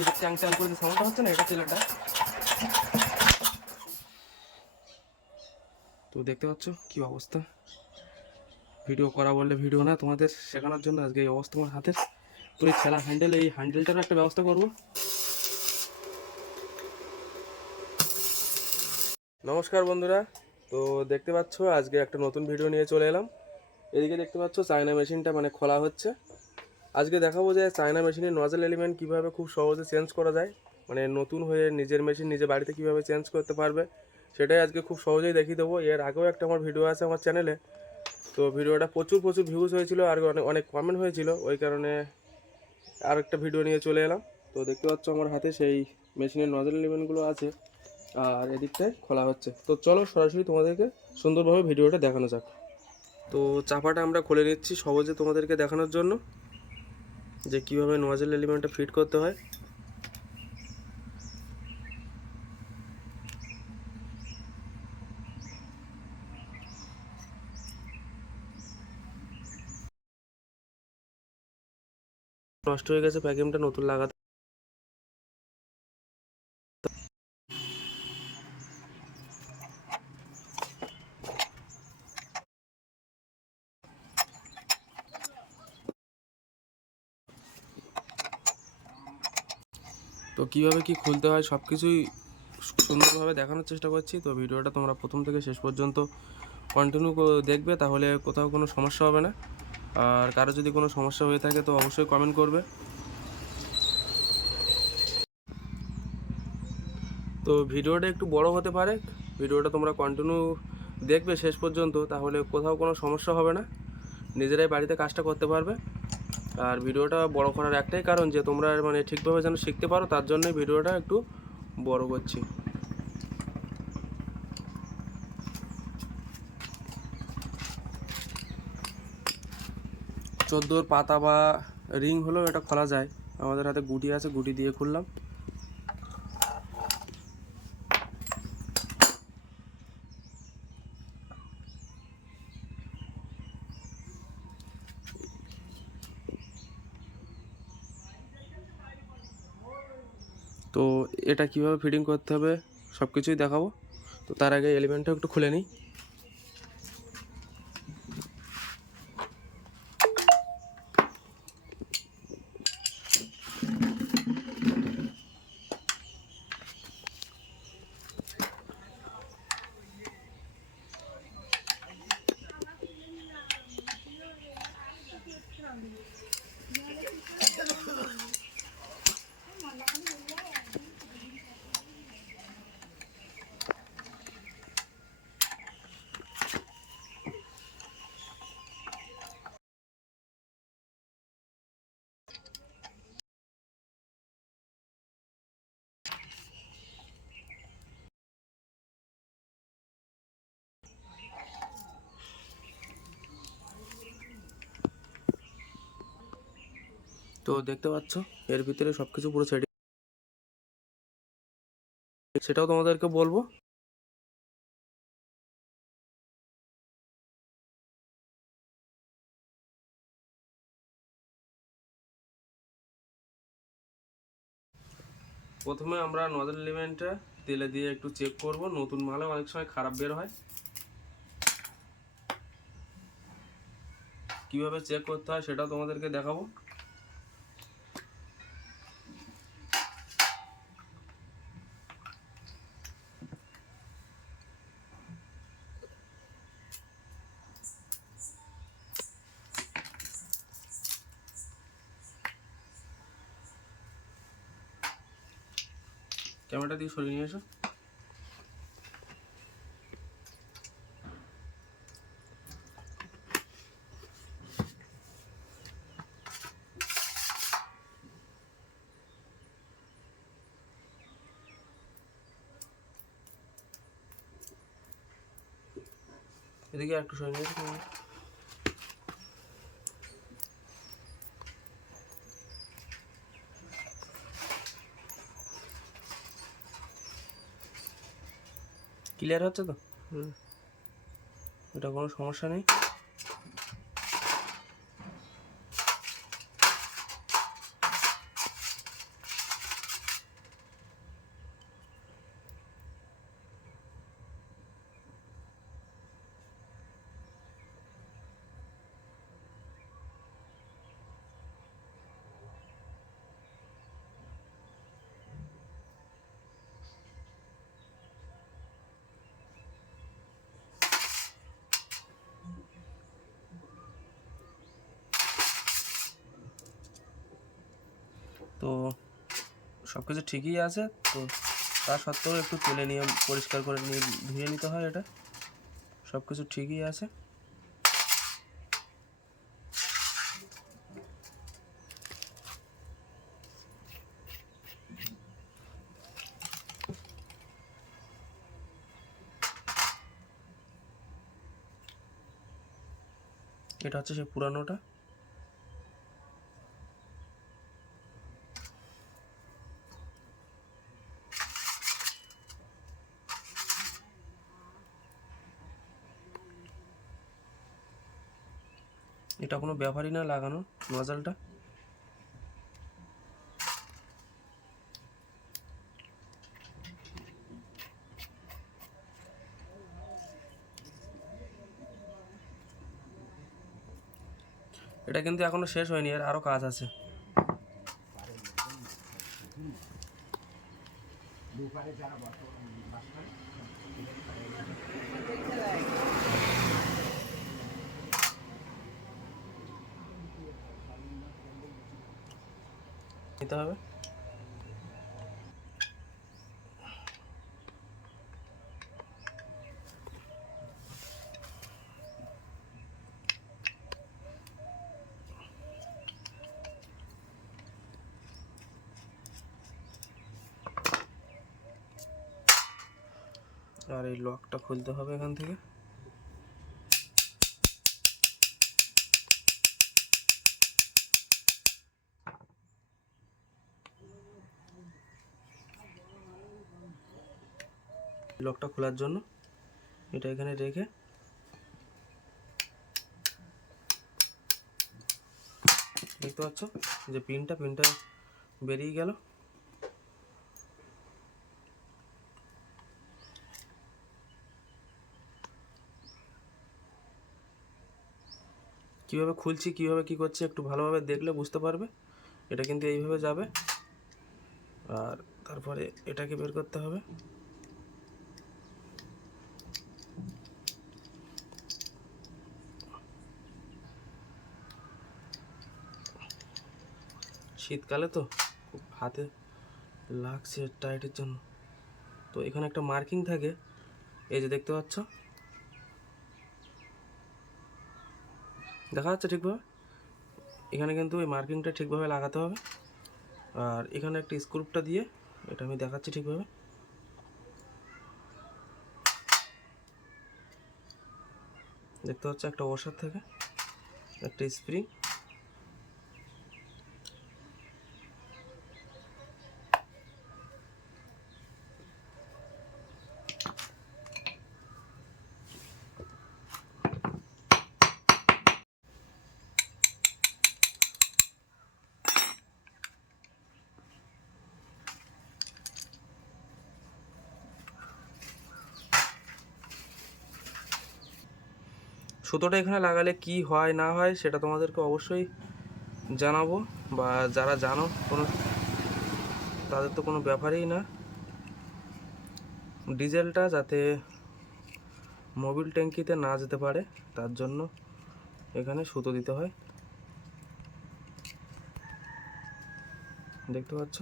এই যে ট্যাং ট্যাং করে যে সাউন্ডটা হচ্ছে না, এটা সিলিন্ডার। তো দেখতে পাচ্ছ কি অবস্থা, ভিডিও করা বললে ভিডিও না, তোমাদের শেখানোর জন্য আজকে এই অবস্থা আমার হাতের। তো এই ঠেলা হ্যান্ডেল, এই হ্যান্ডেলটারও একটা ব্যবস্থা করবো। নমস্কার বন্ধুরা, তো দেখতে পাচ্ছ আজকে একটা নতুন ভিডিও নিয়ে চলে এলাম। এদিকে দেখতে পাচ্ছ চায়না মেশিনটা মানে খোলা হচ্ছে। আজকে দেখাবো যে চায়না মেশিনের নজল এলিমেন্ট কীভাবে খুব সহজে চেঞ্জ করা যায়, মানে নতুন হয়ে নিজের মেশিন নিজে বাড়িতে কীভাবে চেঞ্জ করতে পারবে সেটাই আজকে খুব সহজেই দেখিয়ে দেবো। এর আগেও একটা আমার ভিডিও আছে আমার চ্যানেলে, তো ভিডিওটা প্রচুর ভিউজ হয়েছিল আর অনেক অনেক কমেন্ট হয়েছিল, ওই কারণে আর একটা ভিডিও নিয়ে চলে এলাম। তো দেখতে পাচ্ছ আমার হাতে সেই মেশিনের নজল এলিমেন্টগুলো আছে আর এদিকটায় খোলা হচ্ছে। তো চলো সরাসরি তোমাদেরকে সুন্দরভাবে ভিডিওটা দেখানো যাক। তো চাপাটা আমরা খুলে নিচ্ছি সহজে তোমাদেরকে দেখানোর জন্য যে কীভাবে নজল এলিমেন্টটা ফিট করতে হয়। নষ্ট হয়ে গেছে প্যাকেটটা, নতুন লাগাতে। তো কীভাবে কি খুলতে হয় সব কিছুই সুন্দরভাবে দেখানোর চেষ্টা করছি। তো ভিডিওটা তোমরা প্রথম থেকে শেষ পর্যন্ত কন্টিনিউ দেখবে, তাহলে কোথাও কোনো সমস্যা হবে না। আর কারো যদি কোনো সমস্যা হয়ে থাকে তো অবশ্যই কমেন্ট করবে। তো ভিডিওটা একটু বড় হতে পারে, ভিডিওটা তোমরা কন্টিনিউ দেখবে শেষ পর্যন্ত, তাহলে কোথাও কোনো সমস্যা হবে না, নিজেরাই বাড়িতে কাজটা করতে পারবে। আর ভিডিওটা বড় করার একটাই কারণ যে তোমরা মানে ঠিকভাবে যেন শিখতে পারো, তার জন্যই ভিডিওটা একটু বড় করছি। চোদ্দোর পাতা বা রিং হলেও এটা খোলা যায়, আমাদের হাতে গুটি আছে, গুটি দিয়ে খুললাম। তো এটা কিভাবে ফিটিং করতে হবে সব কিছুই দেখাবো। তো তার আগে এলিমেন্টটা একটু খুলে নিই। তো দেখতে পাচ্ছ এর ভিতরে সব কিছু পুরো সেটিং, সেটাও তোমাদেরকে বলবো। প্রথমে আমরা নজল এলিমেন্টটা তেলে দিয়ে একটু চেক করব, নতুন মালে অনেক সময় খারাপ বের হয়। কিভাবে চেক করতে হয় সেটাও তোমাদেরকে দেখাবো। ক্যামেরাটা দিয়ে সরিয়ে নিয়ে এসো। এদিকে একটু সরিয়ে নিয়ে এসো। ক্লিয়ার হচ্ছে তো? এটা কোনো সমস্যা নেই। তো সব কিছু ঠিকই আছে। তো তা সত্ত্বেও একটু তুলে নিয়ে পরিষ্কার করে নিয়ে ধুয়ে নিতে হয়। এটা সব কিছু ঠিকই আছে। এটা হচ্ছে সেই পুরানোটা। এটা কোনো ব্যাপারই না লাগানো নজলটা। এটা কিন্তু এখনো শেষ হয়নি, এর আরও কাজ আছে। নিতে হবে। আর এই লকটা খুলতে হবে এখান থেকে। লকটা খোলার জন্য এটা এখানে রেখে দেখতে পাচ্ছ যে পিনটা বেরিয়ে গেল। কীভাবে খুলছি, কীভাবে কী করছি একটু ভালোভাবে দেখলে বুঝতে পারবে। এটা কিন্তু এইভাবে যাবে, আর তারপরে এটাকে বের করতে হবে। শীতকালে তো খুব হাতে লাগছে টাইটের জন্য। তো এখানে একটা মার্কিং থাকে, এই যে দেখতে পাচ্ছ, দেখা যাচ্ছে ঠিকভাবে। এখানে কিন্তু এই মার্কিংটা ঠিকভাবে লাগাতে হবে। আর এখানে একটা স্ক্রুপটা দিয়ে এটা আমি দেখাচ্ছি ঠিকভাবে। দেখতে পাচ্ছ একটা ওয়াশার থাকে, একটা স্প্রিং। সুতোটা এখানে লাগালে কি হয় না হয় সেটা তোমাদেরকে অবশ্যই জানাবো, বা যারা জানো তাদের তো কোনো ব্যাপারই না। ডিজেলটা যাতে মোবিল ট্যাঙ্কিতে না যেতে পারে তার জন্য এখানে সুতো দিতে হয়, দেখতে পাচ্ছ।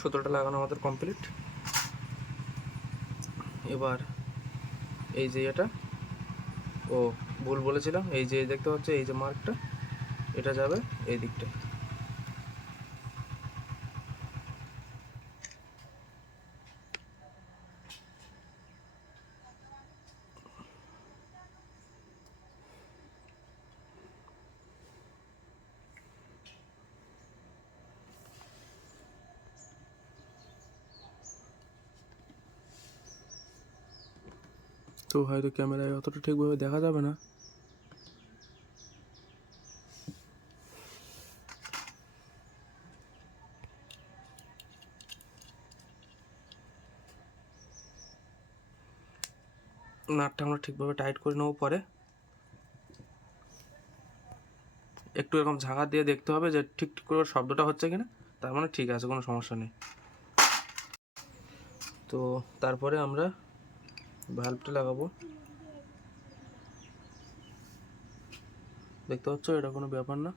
সুতোটা লাগানো আমাদের কমপ্লিট। এবার এই যে এটা ভুল বলেছিলাম, এই যে দেখতে পাচ্ছ এই যে মার্কটা, এটা যাবে এই দিকটা। তো হয়তো ক্যামেরায় অতটা ঠিকভাবে দেখা যাবে না। নাটটা আমরা ঠিকভাবে টাইট করে নেবো পরে। একটু এরকম ঝাঁকা দিয়ে দেখতে হবে যে ঠিক ঠিক করে শব্দটা হচ্ছে কিনা, তার মানে ঠিক আছে, কোনো সমস্যা নেই। তো তারপরে আমরা ভাল্বটা লাগাবো। দেখতে পাচ্ছ, এটা কোনো ব্যাপার না।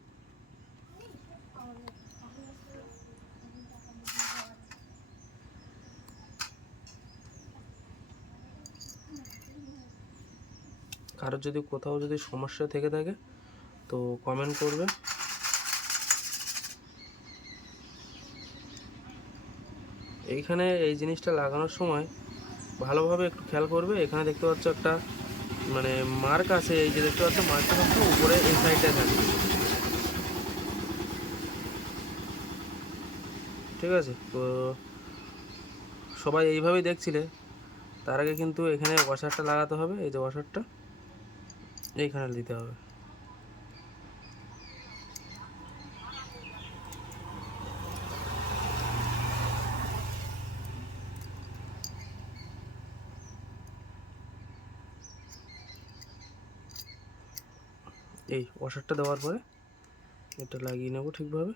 কারোর যদি কোথাও যদি সমস্যা থেকে থাকে তো কমেন্ট করবে। এইখানে এই জিনিসটা লাগানোর সময় ভালোভাবে একটু খেয়াল করবে। এখানে দেখতে পাচ্ছ একটা মানে মার্ক আছে, এই যে দেখতে পাচ্ছ মার্কটা কিন্তু উপরে এই সাইডে থাকে, ঠিক আছে? তো সবাই এইভাবেই দেখছিলে, তার আগে কিন্তু এখানে ওয়াশারটা লাগাতে হবে। এই যে ওয়াশারটা এইখানে দিতে হবে। এই ওয়াশারটা দেওয়ার পরে এটা লাগিয়ে নেব ঠিকভাবে।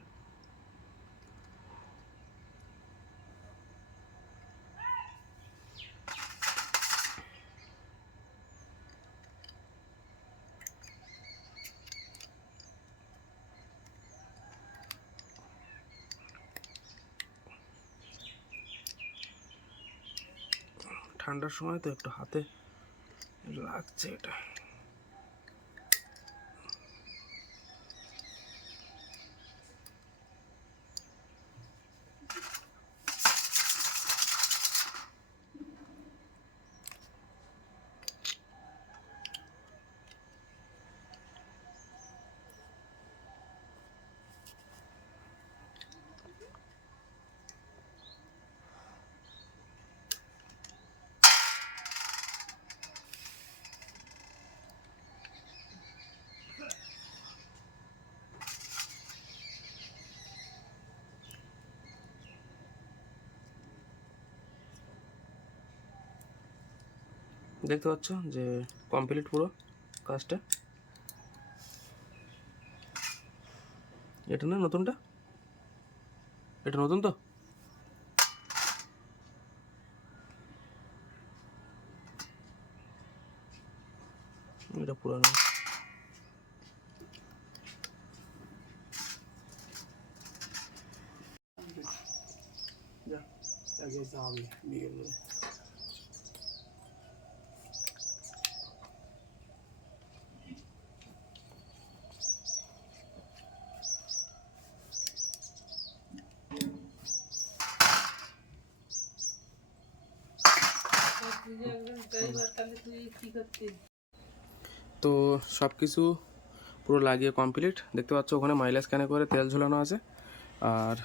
ঠান্ডার সময় তো একটু হাতে লাগছে এটা। দেখতে পাচ্ছ যে কমপ্লিট পুরো কাজটা। এটা না নতুনটা, এটা নতুন তো, এটা পুরানো। তো সব কিছু পুরো লাগিয়ে কমপ্লিট। দেখতে পাচ্ছ ওখানে মাইলেজ ক্যানে করে তেল ঝুলানো আছে। আর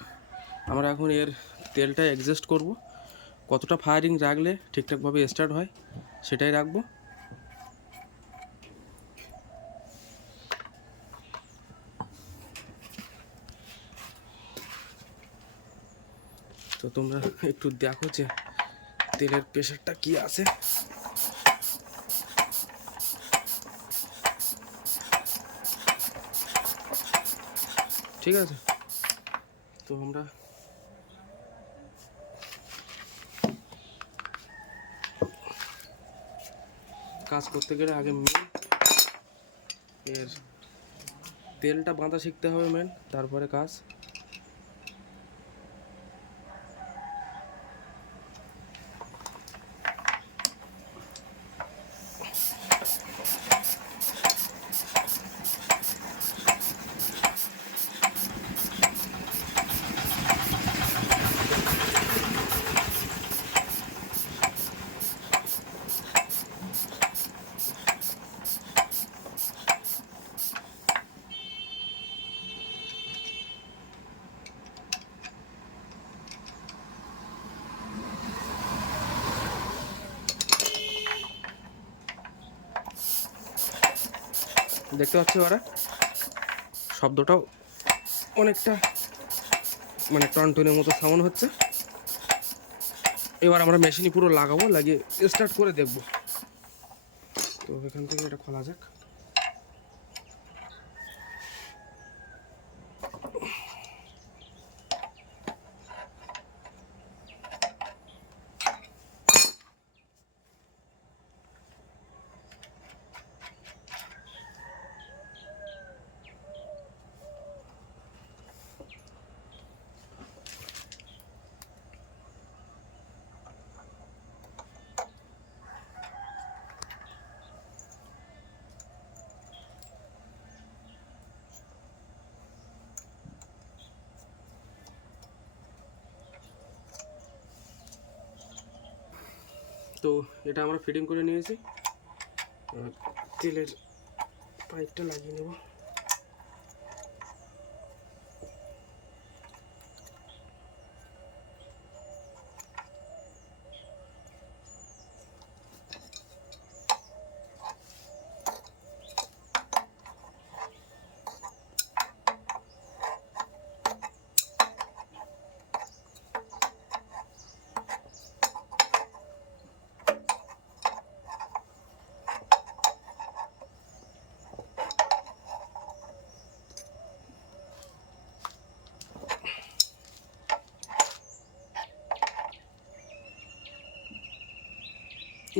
আমরা এখন এর তেলটা অ্যাডজাস্ট করব, কতটা ফায়ারিং রাখলে ঠিকঠাকভাবে স্টার্ট হয় সেটাই রাখবো। তো তোমরা একটু দেখো যে তেলের প্রেশারটা কি আছে। ঠিক আছে, তো আমরা কাজ করতে গেলে আগে এর তেলটা বাঁধা শিখতে হবে মেন, তারপরে কাজ। দেখতে পাচ্ছ ওরা শব্দটাও অনেকটা মানে টনটনের মতো সাউন্ড হচ্ছে। এবার আমরা মেশিনই পুরো লাগাবো, লাগিয়ে স্টার্ট করে দেখব। তো এখান থেকে এটা খোলা যাক। তো এটা আমরা ফিটিং করে নিয়েছি, তেলের পাইপটা লাগিয়ে নেব।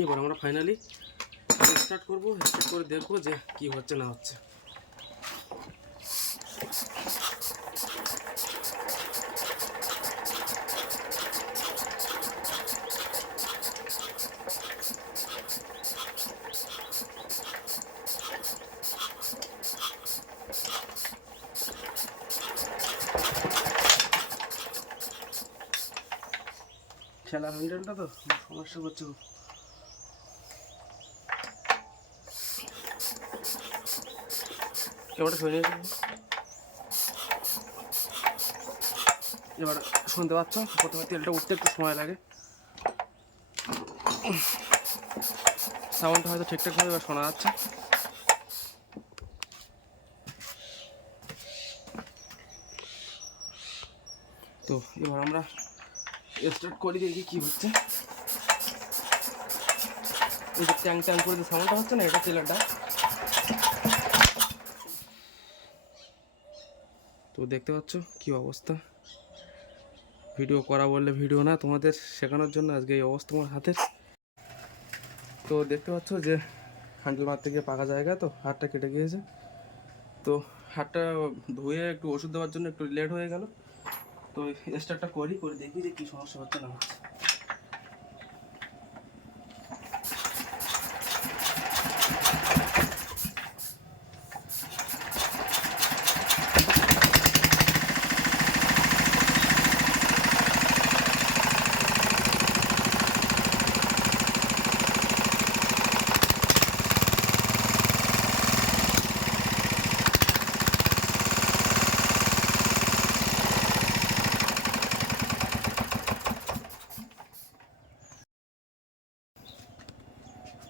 এবার আমরা ফাইনালি স্টার্ট করবো, স্টার্ট করে দেখবো যে কি হচ্ছে না হচ্ছে। খেলা হ্যান্ডেলটা তো সমস্যা করছে খুব। এবার শুনে এবার শুনতে পাচ্ছ, প্রথমে তেলটা উঠতে একটু সময় লাগে, সাউন্ডটা হয়তো ঠিকঠাকভাবে এবার শোনা যাচ্ছে। তো এবার আমরা স্টার্ট করি, দেখি কি হচ্ছে। এই যে ট্যাং ট্যাং করে যে সাউন্ডটা হচ্ছে না, এটা তেলটা। তো দেখতে পাচ্ছ কি অবস্থা, ভিডিও করা বললে ভিডিও না, তোমাদের শেখানোর জন্য আজকে এই অবস্থা আমার হাতের। তো দেখতে পাচ্ছ যে হ্যান্ডেল মারতে গিয়ে পাকা জায়গা, তো হাতটা কেটে গিয়েছে। তো হাতটা ধুয়ে একটু ওষুধ দেওয়ার জন্য একটু লেট হয়ে গেল। তো স্টার্টটা করি, করে দেখি যে কী সমস্যা হচ্ছে না হচ্ছে।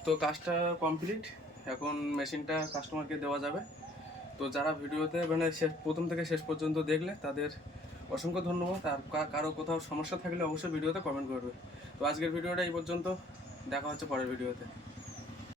তো কাজটা কমপ্লিট, এখন মেশিনটা কাস্টমারকে দেওয়া যাবে। তো যারা ভিডিওতে মানে প্রথম থেকে শেষ পর্যন্ত দেখলে তাদের অসংখ্য ধন্যবাদ। আর কারো কোথাও সমস্যা থাকলে অবশ্যই ভিডিওতে কমেন্ট করবে। তো আজকের ভিডিওটা এই পর্যন্ত, দেখা হচ্ছে পরের ভিডিওতে।